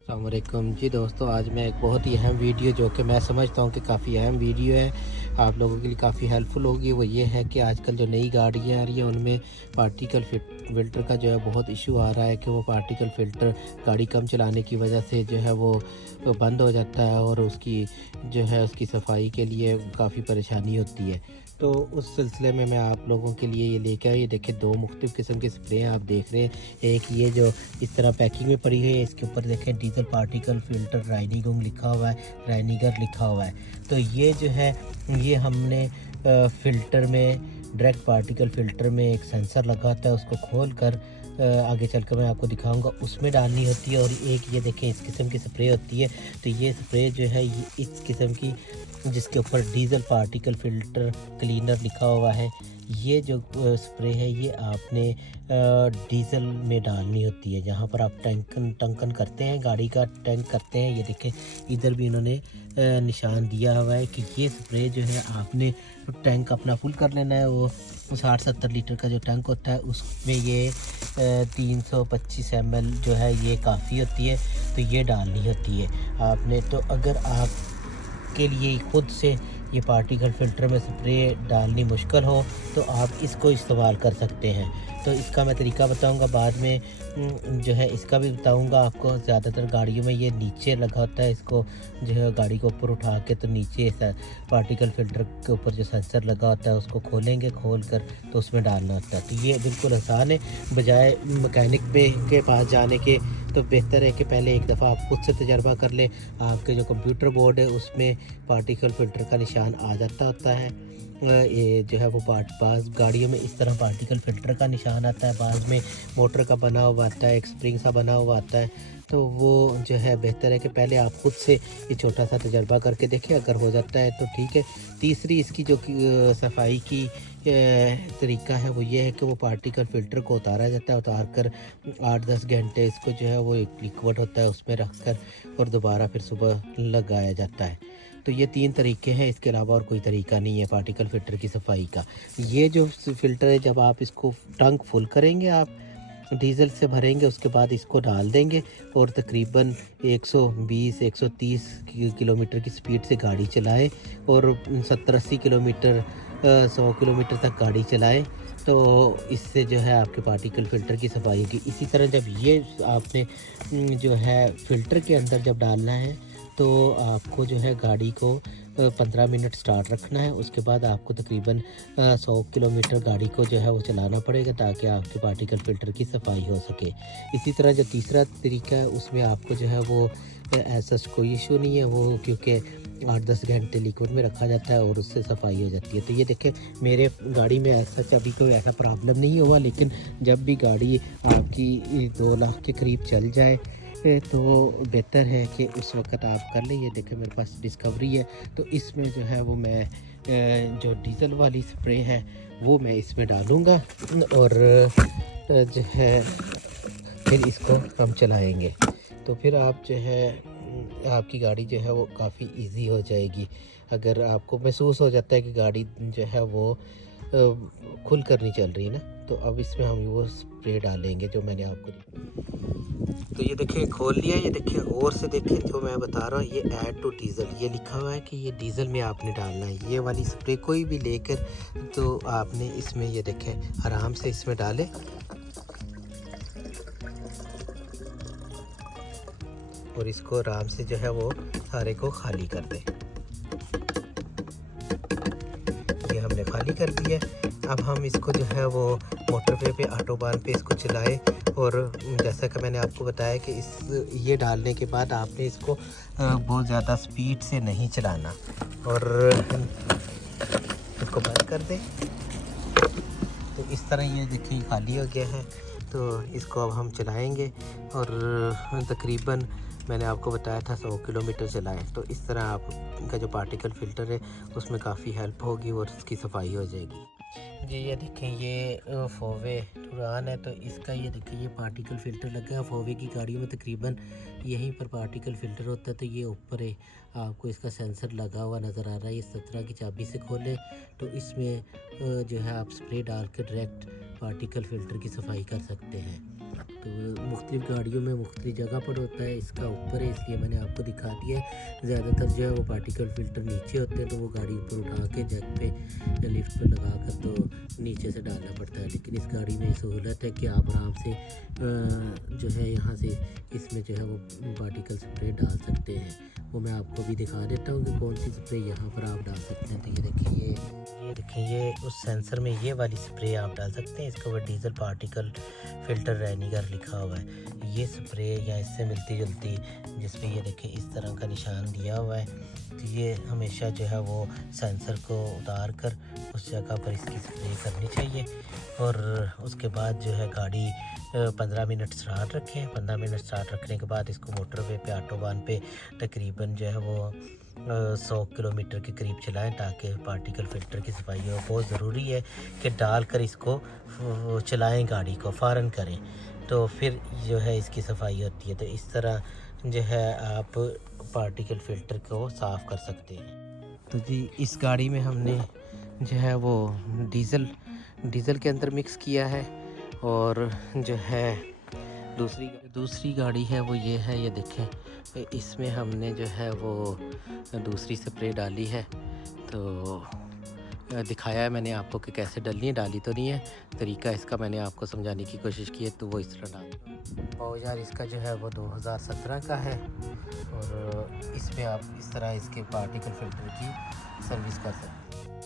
अस्सलाम वालेकुम जी दोस्तों, आज मैं एक बहुत ही अहम वीडियो जो कि मैं समझता हूँ कि काफ़ी अहम वीडियो है, आप लोगों के लिए काफ़ी हेल्पफुल होगी। वो ये है कि आजकल जो नई गाड़ियाँ आ रही हैं उनमें पार्टिकल फ़िल्टर का जो है बहुत इशू आ रहा है कि वो पार्टिकल फ़िल्टर गाड़ी कम चलाने की वजह से जो है वो बंद हो जाता है और उसकी जो है उसकी सफाई के लिए काफ़ी परेशानी होती है। तो उस सिलसिले में मैं आप लोगों के लिए ये लेके आया। ये देखिए 2 मुख्तलिफ़ किस्म के स्प्रे आप देख रहे हैं। एक ये जो इस तरह पैकिंग में पड़ी हुई है, इसके ऊपर देखें डीजल पार्टिकल फ़िल्टर राइनिंग लिखा हुआ है, राइनिगर लिखा हुआ है। तो ये जो है ये हमने फ़िल्टर में डायरेक्ट पार्टिकल फ़िल्टर में एक सेंसर लगा होता है, उसको खोल कर आगे चलकर मैं आपको दिखाऊंगा, उसमें डालनी होती है। और एक ये देखें इस किस्म की स्प्रे होती है। तो ये स्प्रे जो है ये इस किस्म की, जिसके ऊपर डीजल पार्टिकल फ़िल्टर क्लीनर लिखा हुआ है, ये जो स्प्रे है ये आपने डीज़ल में डालनी होती है। जहाँ पर आप टंकन करते हैं, गाड़ी का टैंक करते हैं, ये देखें इधर भी इन्होंने निशान दिया हुआ है कि ये स्प्रे जो है आपने टैंक अपना फुल कर लेना है। वो 60-70 लीटर का जो टैंक होता है उसमें ये 325 ml जो है ये काफ़ी होती है। तो ये डालनी होती है आपने। तो अगर आप के लिए खुद से ये पार्टिकल फ़िल्टर में स्प्रे डालनी मुश्किल हो तो आप इसको इस्तेमाल कर सकते हैं। तो इसका मैं तरीका बताऊंगा बाद में, जो है इसका भी बताऊंगा आपको। ज़्यादातर गाड़ियों में ये नीचे लगा होता है, इसको जो है गाड़ी को ऊपर उठा के तो नीचे पार्टिकल फ़िल्टर के ऊपर जो सेंसर लगा होता है उसको खोलेंगे, खोल कर तो उसमें डालना होता है। तो ये बिल्कुल आसान है, बजाय मैकेनिक पे के पास जाने के। तो बेहतर है कि पहले एक दफ़ा आप खुद से तजर्बा कर लें। आपके जो कंप्यूटर बोर्ड है उसमें पार्टिकल फ़िल्टर का निशान आ जाता होता है। ये जो है वो बाज़ गाड़ियों में इस तरह पार्टिकल फ़िल्टर का निशान आता है, बाज़ में मोटर का बना हुआ आता है, एक स्प्रिंग सा बना हुआ आता है। तो वो जो है बेहतर है कि पहले आप खुद से ये छोटा सा तजर्बा करके देखें, अगर हो जाता है तो ठीक है। तीसरी इसकी जो सफाई की तरीका है वो ये है कि वो पार्टिकल फ़िल्टर को उतारा जाता है, उतार कर 8-10 घंटे इसको जो है वो एक लिक्विड होता है उसमें रख कर और दोबारा फिर सुबह लगाया जाता है। तो ये 3 तरीके हैं, इसके अलावा और कोई तरीका नहीं है पार्टिकल फ़िल्टर की सफाई का। ये जो फ़िल्टर है, जब आप इसको टैंक फुल करेंगे, आप डीज़ल से भरेंगे, उसके बाद इसको डाल देंगे और तकरीबन 120-130 किलोमीटर की स्पीड से गाड़ी चलाएं और 70-80 किलोमीटर 100 किलोमीटर तक गाड़ी चलाएं। तो इससे जो है आपके पार्टिकल फ़िल्टर की सफाई होगी। इसी तरह जब ये आपने जो है फ़िल्टर के अंदर जब डालना है तो आपको जो है गाड़ी को 15 मिनट स्टार्ट रखना है। उसके बाद आपको तकरीबन 100 किलोमीटर गाड़ी को जो है वो चलाना पड़ेगा ताकि आपके पार्टिकल फ़िल्टर की सफाई हो सके। इसी तरह जो तीसरा तरीका है उसमें आपको जो है वो ऐसा कोई इशू नहीं है, वो क्योंकि 8-10 घंटे लिक्विड में रखा जाता है और उससे सफाई हो जाती है। तो ये देखें मेरे गाड़ी में ऐसा अभी कोई ऐसा प्रॉब्लम नहीं हुआ, लेकिन जब भी गाड़ी आपकी 2 लाख के करीब चल जाए तो बेहतर है कि उस वक़्त आप कर लें। ये देखें मेरे पास डिस्कवरी है, तो इसमें जो है वो मैं जो डीज़ल वाली स्प्रे है वो मैं इसमें डालूँगा और जो है फिर इसको हम चलाएँगे। तो फिर आप जो है आपकी गाड़ी जो है वो काफ़ी ईज़ी हो जाएगी। अगर आपको महसूस हो जाता है कि गाड़ी जो है वो खुल कर नहीं चल रही ना, तो अब इसमें हम वो स्प्रे डालेंगे जो मैंने आपको। तो ये देखिए खोल लिया, ये देखिए और से देखें जो मैं बता रहा हूँ, ये ऐड टू डीज़ल ये लिखा हुआ है कि ये डीज़ल में आपने डालना है। ये वाली स्प्रे कोई भी लेकर तो आपने इसमें ये देखें आराम से इसमें डालें और इसको आराम से जो है वो सारे को खाली कर दें। ये हमने खाली कर दिया। अब हम इसको जो है वो मोटरवे पे ऑटोबान पे इसको चलाएं और जैसा कि मैंने आपको बताया कि ये डालने के बाद आपने इसको बहुत ज़्यादा स्पीड से नहीं चलाना और इसको बंद कर दें। तो इस तरह ये देखिए खाली हो गया है। तो इसको अब हम चलाएंगे और तकरीबन मैंने आपको बताया था 100 किलोमीटर चलाएं। तो इस तरह आपका जो पार्टिकल फ़िल्टर है उसमें काफ़ी हेल्प होगी और इसकी सफाई हो जाएगी। जी ये देखें ये फोवे टुरान है, तो इसका ये देखें ये पार्टिकल फ़िल्टर लगा है। फोवे की गाड़ियों में तकरीबन यहीं पर पार्टिकल फ़िल्टर होता है। तो ये ऊपर है, आपको इसका सेंसर लगा हुआ नज़र आ रहा है। ये 17 की चाबी से खोलें तो इसमें जो है आप स्प्रे डाल कर डायरेक्ट पार्टिकल फ़िल्टर की सफाई कर सकते हैं। तो मुख्तलिफ़ गाड़ियों में मुख्तलिफ़ जगह पर होता है, इसका ऊपर है इसलिए मैंने आपको दिखा दिया है। ज़्यादातर जो है वो पार्टिकल फ़िल्टर नीचे होते हैं, तो वो गाड़ी ऊपर उठा के जैक पे या लिफ्ट पे लगा कर तो नीचे से डालना पड़ता है। लेकिन इस गाड़ी में ये सहूलत है कि आप आराम से जो है यहाँ से इसमें जो है वो पार्टिकल स्प्रे डाल सकते हैं। वो मैं आपको भी दिखा देता हूँ कि कौन सी स्प्रे यहाँ पर आप डाल सकते हैं। तो ये देखें ये उस सेंसर में ये वाली स्प्रे आप डाल सकते हैं। इसके ऊपर डीजल पार्टिकल फ़िल्टर रेनिगर लिखा हुआ है। ये स्प्रे या इससे मिलती जुलती जिसपे ये देखें इस तरह का निशान दिया हुआ है, तो ये हमेशा जो है वो सेंसर को उतार कर उस जगह पर इसकी स्प्रे करनी चाहिए। और उसके बाद जो है गाड़ी 15 मिनट स्टार्ट रखें। 15 मिनट स्टार्ट रखने के बाद इसको मोटरवे पे ऑटोबान पे तकरीबन जो है वो 100 किलोमीटर के करीब चलाएं ताकि पार्टिकल फ़िल्टर की सफाई हो। बहुत ज़रूरी है कि डालकर इसको चलाएं, गाड़ी को फ़ौरन करें, तो फिर जो है इसकी सफाई होती है। तो इस तरह जो है आप पार्टिकल फ़िल्टर को साफ़ कर सकते हैं। तो जी इस गाड़ी में हमने जो है वो डीज़ल के अंदर मिक्स किया है। और जो है दूसरी गाड़ी है वो ये है, ये देखें इसमें हमने जो है वो दूसरी स्प्रे डाली है। तो दिखाया है मैंने आपको कि कैसे डालनी है, डाली तो नहीं है, तरीका इसका मैंने आपको समझाने की कोशिश की है। तो वो इस तरह डाल औजार इसका जो है वो 2017 का है। और इसमें आप इस तरह इसके पार्टिकल फ़िल्टर की सर्विस कर सकते हैं।